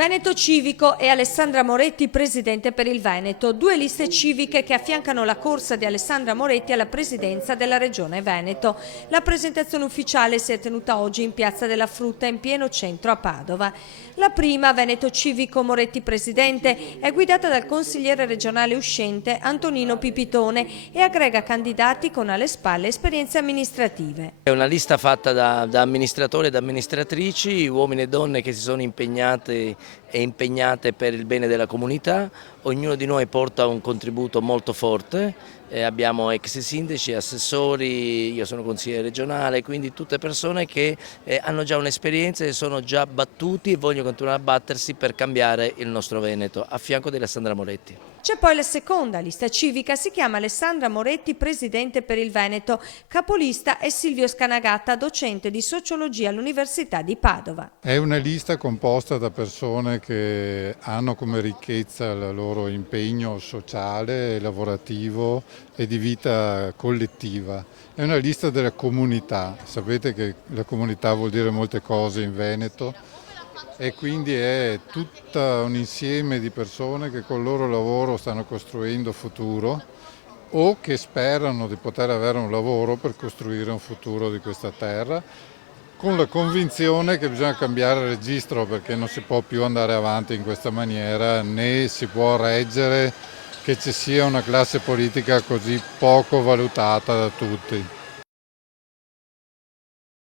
Veneto Civico e Alessandra Moretti presidente per il Veneto, due liste civiche che affiancano la corsa di Alessandra Moretti alla presidenza della Regione Veneto. La presentazione ufficiale si è tenuta oggi in Piazza della Frutta in pieno centro a Padova. La prima, Veneto Civico Moretti presidente, è guidata dal consigliere regionale uscente Antonino Pipitone e aggrega candidati con alle spalle esperienze amministrative. È una lista fatta da amministratori e da amministratrici, uomini e donne che si sono impegnati e impegnate per il bene della comunità. Ognuno di noi porta un contributo molto forte, abbiamo ex sindaci, assessori, io sono consigliere regionale, quindi tutte persone che hanno già un'esperienza e sono già battuti e vogliono continuare a battersi per cambiare il nostro Veneto, a fianco di Alessandra Moretti. C'è poi la seconda lista civica, si chiama Alessandra Moretti, presidente per il Veneto. Capolista è Silvio Scanagata, docente di sociologia all'Università di Padova. È una lista composta da persone che hanno come ricchezza il loro impegno sociale, lavorativo e di vita collettiva. È una lista della comunità, sapete che la comunità vuol dire molte cose in Veneto. E quindi è tutto un insieme di persone che col loro lavoro stanno costruendo futuro o che sperano di poter avere un lavoro per costruire un futuro di questa terra, con la convinzione che bisogna cambiare registro perché non si può più andare avanti in questa maniera, né si può reggere che ci sia una classe politica così poco valutata da tutti.